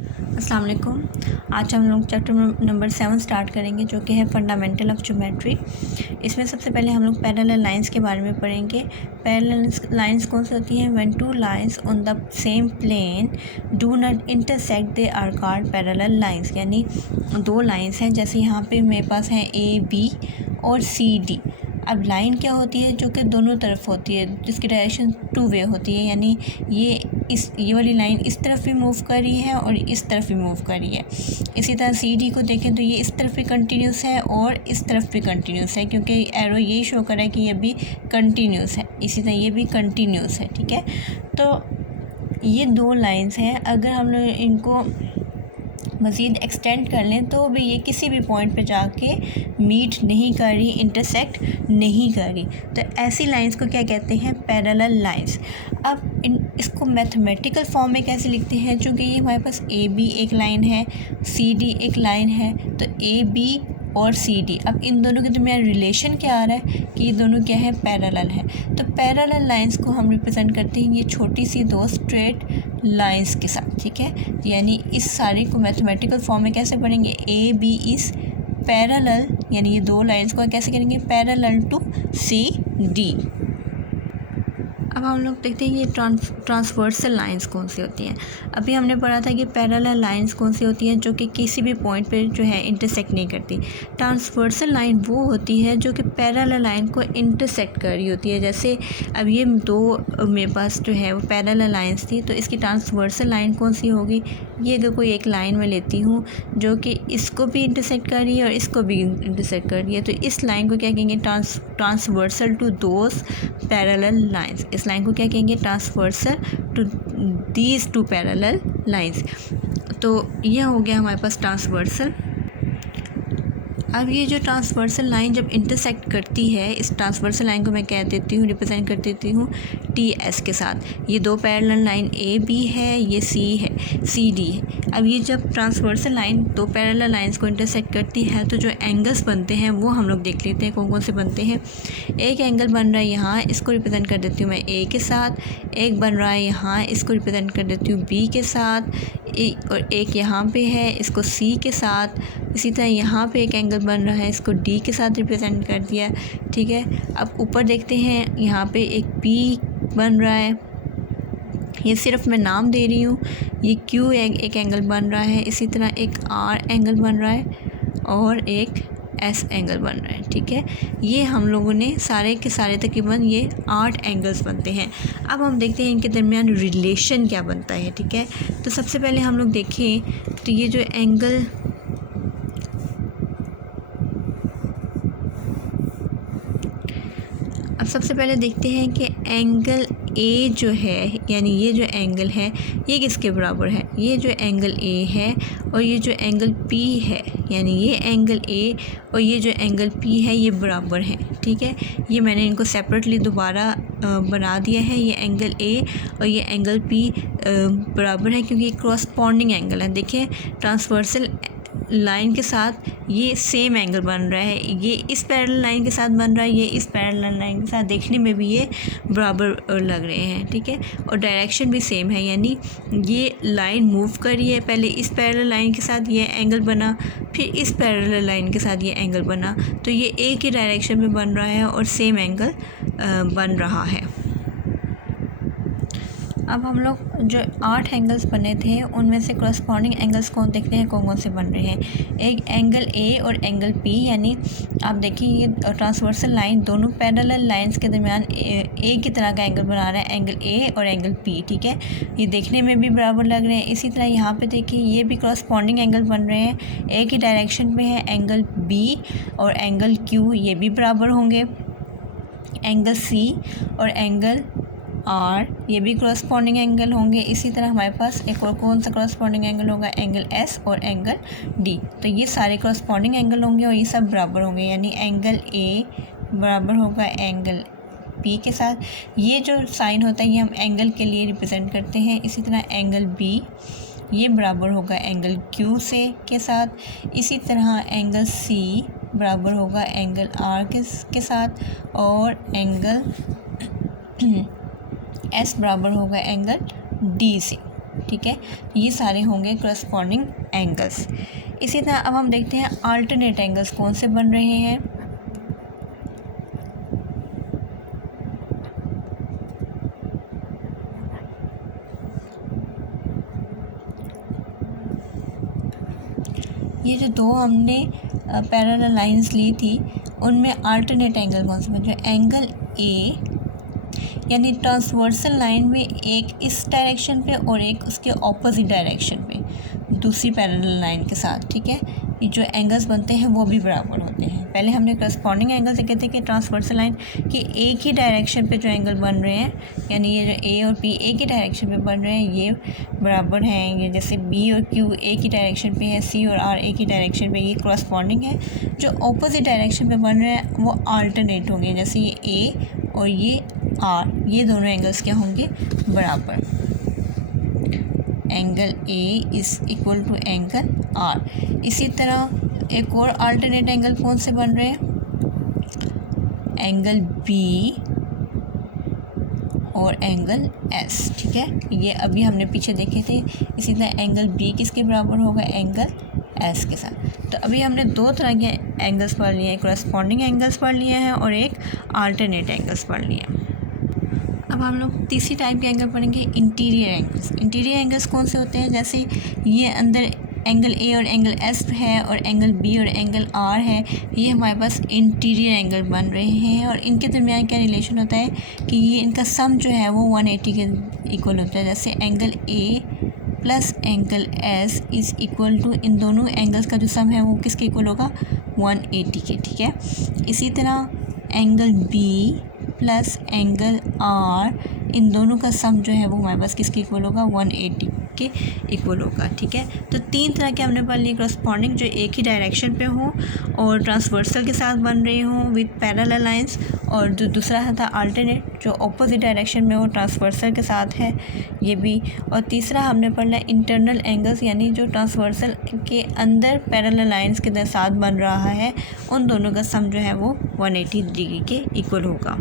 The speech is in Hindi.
अस्सलाम वालेकुम। आज हम लोग चैप्टर नंबर 7 स्टार्ट करेंगे, जो कि है फंडामेंटल ऑफ ज्योमेट्री। इसमें सबसे पहले हम लोग पैरेलल लाइंस के बारे में पढ़ेंगे। पैरेलल लाइंस कौन सी होती हैं? When two lines on the same plane do not intersect they are called parallel lines. यानी दो लाइंस हैं, जैसे यहाँ पे मेरे पास हैं AB और CD। अब लाइन क्या होती है? जो कि दोनों तरफ होती है, जिसकी डायरेक्शन टू वे होती है। यानी ये वाली लाइन इस तरफ भी मूव कर रही है और इस तरफ भी मूव कर रही है। इसी तरह CD को देखें तो ये इस तरफ भी कंटिन्यूस है और इस तरफ भी कंटिन्यूस है, क्योंकि एरो यही शो कर रहा है कि ये भी कंटिन्यूस है। इसी तरह ये भी कंटिन्यूस है। ठीक है, तो ये दो लाइंस हैं। अगर हम लोग इनको मज़ीद एक्सटेंड कर लें तो भी ये किसी भी पॉइंट पे जाके मीट नहीं कर रही, इंटरसेक्ट नहीं कर रही। तो ऐसी लाइंस को क्या कहते हैं? Parallel lines. अब इसको मैथमेटिकल फॉर्म में कैसे लिखते हैं? चूँकि ये हमारे पास AB एक लाइन है, CD एक लाइन है, तो AB और CD, अब इन दोनों के दरमियान रिलेशन क्या आ रहा है कि ये दोनों क्या है? पैरेलल है। तो पैरेलल लाइंस को हम रिप्रेजेंट करते हैं ये छोटी सी दो स्ट्रेट लाइंस के साथ। ठीक है, यानी इस सारे को मैथमेटिकल फॉर्म में कैसे पढ़ेंगे? AB इज़ पैरेलल, यानी ये दो लाइंस को कैसे करेंगे? Parallel to CD। अब हम लोग देखते हैं ये ट्रांसवर्सल लाइंस कौन सी होती हैं। अभी हमने पढ़ा था कि पैरेलल लाइंस कौन सी होती हैं, जो कि किसी भी पॉइंट पे जो है इंटरसेक्ट नहीं करती। ट्रांसवर्सल लाइन वो होती है जो कि पैरेलल लाइन को इंटरसेक्ट कर रही होती है। जैसे अब ये दो मेरे पास जो है वो पैरेलल लाइंस थी, तो इसकी ट्रांसवर्सल लाइन कौन सी होगी? ये अगर कोई एक लाइन में लेती हूँ जो कि इसको भी इंटरसेक्ट कर रही है और इसको भी इंटरसेक्ट कर रही है, तो इस लाइन को क्या कहेंगे? Transversal to those parallel lines. इस लाइन को क्या कहेंगे? Transversal to these two parallel lines. तो यह हो गया हमारे पास ट्रांसवर्सल। अब ये जो ट्रांसवर्सल लाइन जब इंटरसेक्ट करती है, इस ट्रांसवर्सल लाइन को मैं कह देती हूँ, रिप्रेजेंट कर देती हूँ TS के साथ। ये दो पैरेलल लाइन AB है, ये C है, CD है। अब ये जब ट्रांसवर्सल लाइन दो पैरेलल लाइंस को इंटरसेक्ट करती है, तो जो एंगल्स बनते हैं वो हम लोग देख लेते हैं कौन कौन से बनते हैं। एक एंगल बन रहा है यहाँ, इसको रिप्रेजेंट कर देती हूँ मैं A के साथ। एक बन रहा है यहाँ, इसको रिप्रेजेंट कर देती हूँ B के साथ। और एक यहाँ पे है, इसको C के साथ। इसी तरह यहाँ पे एक एंगल बन रहा है, इसको D के साथ रिप्रेजेंट कर दिया। ठीक है, अब ऊपर देखते हैं, यहाँ पे एक P बन रहा है, ये सिर्फ मैं नाम दे रही हूँ। ये Q एक एंगल बन रहा है, इसी तरह एक R एंगल बन रहा है और एक S एंगल बन रहा है। ठीक है, ये हम लोगों ने सारे के सारे तकरीबन ये 8 एंगल्स बनते हैं। अब हम देखते हैं इनके दरमियान रिलेशन क्या बनता है। ठीक है, तो सबसे पहले हम लोग देखें तो ये जो एंगल अब सबसे पहले देखते हैं कि एंगल A जो है, यानी ये जो एंगल है ये किसके बराबर है? ये जो एंगल A है और ये जो एंगल P है, यानी ये एंगल A और ये जो एंगल P है ये बराबर हैं। ठीक है, ये मैंने इनको सेपरेटली दोबारा बना दिया है। ये एंगल A और ये एंगल P बराबर है, क्योंकि ये क्रॉसपॉन्डिंग एंगल है। देखिए, ट्रांसवर्सल लाइन के साथ ये सेम एंगल बन रहा है, ये इस पैरेलल लाइन के साथ बन रहा है, ये इस पैरेलल लाइन के साथ, देखने में भी ये बराबर लग रहे हैं। ठीक है, और डायरेक्शन भी सेम है, यानी ये लाइन मूव कर रही है। पहले इस पैरेलल लाइन के साथ ये एंगल बना, फिर इस पैरेलल लाइन के साथ ये एंगल बना, तो ये एक ही डायरेक्शन में बन रहा है और सेम एंगल बन रहा है। अब हम लोग जो 8 एंगल्स बने थे उनमें से करस्पॉन्डिंग एंगल्स को देखते हैं कौन कौन से बन रहे हैं। एक एंगल A और एंगल P, यानी आप देखिए ये ट्रांसवर्सल लाइन दोनों पैरेलल लाइंस के दरमियान एक ही तरह का एंगल बना रहा है, एंगल A और एंगल P। ठीक है, ये देखने में भी बराबर लग रहे हैं। इसी तरह यहाँ पे देखिए ये भी करस्पॉन्डिंग एंगल बन रहे हैं, एक ही डायरेक्शन में है। एंगल B और एंगल Q ये भी बराबर होंगे। एंगल C और एंगल R ये भी करस्पॉन्डिंग एंगल होंगे। इसी तरह हमारे पास एक और कौन सा करस्पॉन्डिंग एंगल होगा? एंगल S और एंगल D। तो ये सारे करस्पॉन्डिंग एंगल होंगे और ये सब बराबर होंगे, यानी एंगल A बराबर होगा एंगल P के साथ। ये जो साइन होता है ये हम एंगल के लिए रिप्रेजेंट करते हैं। इसी तरह एंगल B ये बराबर होगा एंगल Q से के साथ। इसी तरह एंगल C बराबर होगा एंगल R के साथ और एंगल S बराबर होगा एंगल D से। ठीक है, ये सारे होंगे करस्पॉन्डिंग एंगल्स। इसी तरह अब हम देखते हैं अल्टरनेट एंगल्स कौन से बन रहे हैं। ये जो दो हमने पैरेलल लाइंस ली थी उनमें अल्टरनेट एंगल कौन से बन रहे हैं। एंगल ए यानी ट्रांसवर्सल लाइन में एक इस डायरेक्शन पे और एक उसके ऑपोजिट डायरेक्शन पे दूसरी पैरेलल लाइन के साथ, ठीक है, ये जो एंगल्स बनते हैं वो भी बराबर होते हैं। पहले हमने करस्पॉन्डिंग एंगल से कहते हैं कि ट्रांसवर्सल लाइन कि एक ही डायरेक्शन पे जो एंगल बन रहे हैं, यानी ये जो ए और पी एक ही डायरेक्शन पे बन रहे हैं ये बराबर हैं। ये जैसे बी और क्यू एक ही डायरेक्शन पे है, सी और आर एक ही डायरेक्शन पे, ये करस्पॉन्डिंग है। जो ऑपोजिट डायरेक्शन पे बन रहे हैं वो अल्टरनेट होंगे, जैसे ये ए और ये आर, ये दोनों एंगल्स क्या होंगे, बराबर। Angle A is equal to angle R. इसी तरह एक और अल्टरनेट एंगल कौन से बन रहे हैं, एंगल बी और एंगल एस, ठीक है, ये अभी हमने पीछे देखे थे। इसी तरह एंगल बी किसके बराबर होगा, एंगल एस के साथ। तो अभी हमने दो तरह के एंगल्स पढ़ लिए हैं, करस्पॉन्डिंग एंगल्स पढ़ लिए हैं और एक अल्टरनेट एंगल्स पढ़ लिए हैं। अब हम लोग तीसरी टाइप के एंगल पढ़ेंगे, इंटीरियर एंगल्स। इंटीरियर एंगल्स कौन से होते हैं, जैसे ये अंदर एंगल ए और एंगल एस है और एंगल बी और एंगल आर है, ये हमारे पास इंटीरियर एंगल बन रहे हैं। और इनके दरमियान क्या रिलेशन होता है कि ये इनका सम जो है वो 180 के इक्वल होता है। जैसे angle A plus angle S is equal to, इन दोनों एंगल्स का जो सम है वो किसके इक्वल होगा, 180 के, ठीक है। इसी तरह angle B plus angle R, इन दोनों का सम जो है वो हमारे पास किसके इक्वल होगा, 180 के इक्वल होगा, ठीक है। तो तीन तरह के हमने पढ़ लिए, करस्पॉन्डिंग जो एक ही डायरेक्शन पे हो और ट्रांसवर्सल के साथ बन रही हो विद पैरेलल लाइंस, और जो दूसरा था अल्टरनेट जो ऑपोजिट डायरेक्शन में हो ट्रांसवर्सल के साथ है, ये भी। और तीसरा हमने पढ़ लिया इंटरनल एंगल्स, यानी जो ट्रांसवर्सल के अंदर पैरेलल लाइंस के साथ बन रहा है, उन दोनों का सम जो है वो 180 डिग्री के इक्वल होगा।